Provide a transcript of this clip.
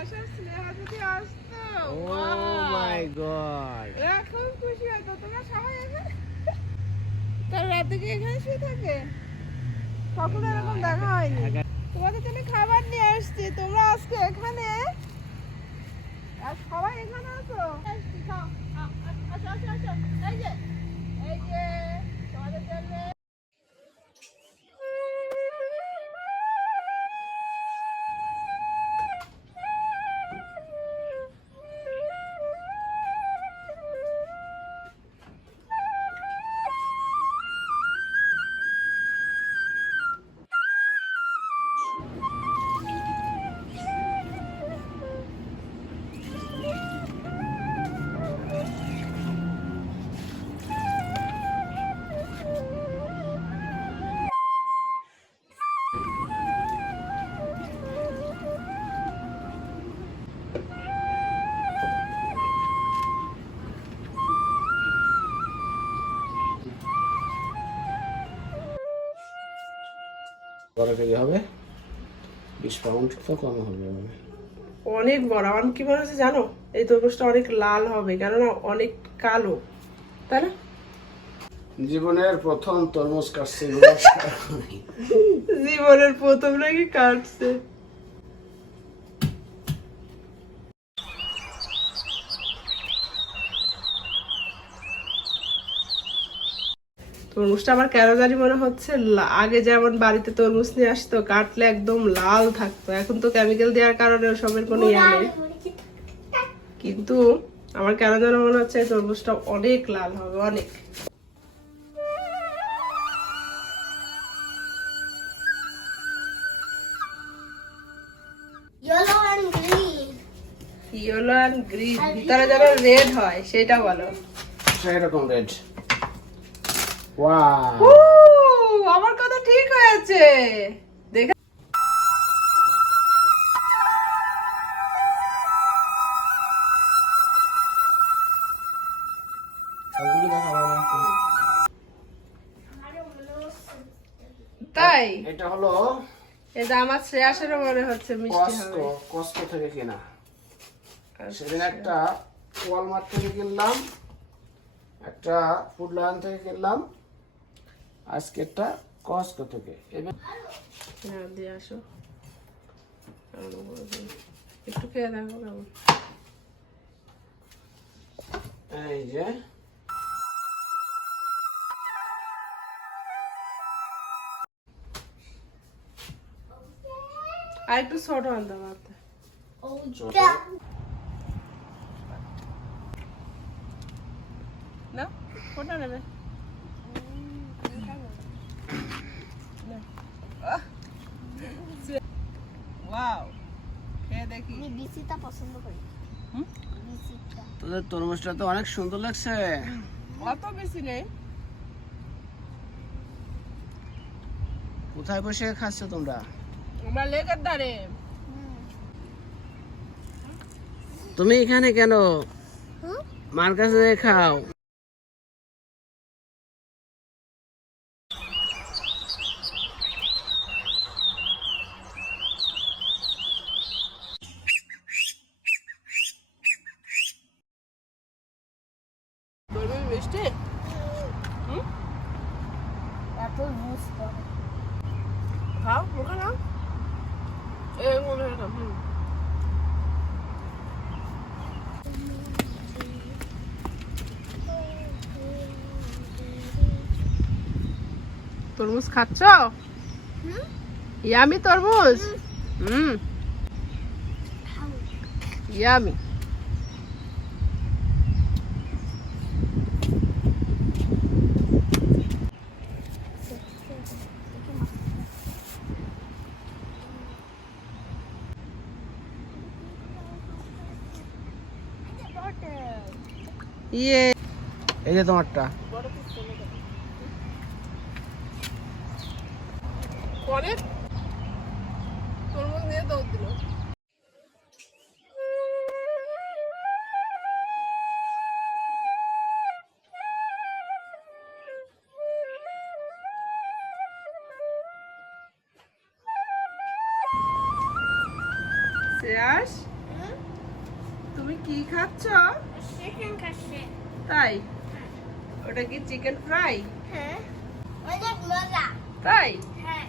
আসার স্নেহা যদি আসতো। Oh my god. এখন খুশি হতো। তোমরা সবাই এখানে তার রাতে কি এখানে শুয়ে থাকে। কখনো এরকম দেখা হয়নি। তোমাদের জন্য খাবার নিয়ে আসছি। তোমরা আজকে এখানে আর সবাই এখানে আছো? খাও। কত কেজি হবে। বিশ পাউন্ড তো কম হবে অনেক বড় আমার কি মনে হচ্ছে জানো? এই তরমুজটা অনেক লাল হবে কেননা অনেক কালো তাই না? জীবনের প্রথম তরমুজ কাটছে। জীবনের প্রথম নাকি কাটছে? তরমুজটা আমার কেন জানি মনে হচ্ছে লা- আগে যেমন বাড়িতে তরমুজ নিয়ে আসতো কাটলে একদম লাল থাকতো। এখন তো কেমিক্যাল দেওয়ার কারণে ওসবের কোনো ইয়া নেই। কিন্তু আমার কেন যেন মনে হচ্ছে তরমুজটা অনেক লাল হবে অনেক। ইয়েলো অ্যান্ড গ্রিন ভিতরে যেন রেড হয় সেটা বলো। সেই রকম রেড আমার কথা ঠিক হয়েছে। দেখে। তাই? এটা হলো এটা আমার শ্রেয়াসেরও মনে হচ্ছে মিষ্টি হবে। কস্কো থেকে কেনা। সেদিন একটা ওয়ালমার্ট থেকে কিনলাম একটা ফুড লায়ন থেকে কিনলাম আজকেরটা কস্কো থেকে। এবার দিয়ে আসো। একটু খেয়ে দেখো কেমন। এই যে। আর একটু ছোট আনতে পারতে Oh. না কোনটা নেবে। ওয়াও খেয়ে দেখি। আমি পছন্দ করি। হুম? বিসিটা তোদের তরমুজটা তো অনেক সুন্দর লাগছে। অত বেশি নেই। কোথায় বসে খাচ্ছ তোমরা? আমরা লেকের ধারে। তুমি এখানে কেন? মার কাছে খাও। এই মনে হয় না হুম তরমুজ খাচ্ছ? ইয়ামি তরমুজ? হুম। ইয়ামি ইয়ে। এই যে তোমারটা। অনেক তরমুজ নিয়ে দৌড় দিল। শ্রেয়াস তুমি কি খাচ্ছ? চিকেন খাচ্ছি। তাই? ওটা কি চিকেন ফ্রাই হ্যাঁ। অনেক মজা তাই? হ্যাঁ।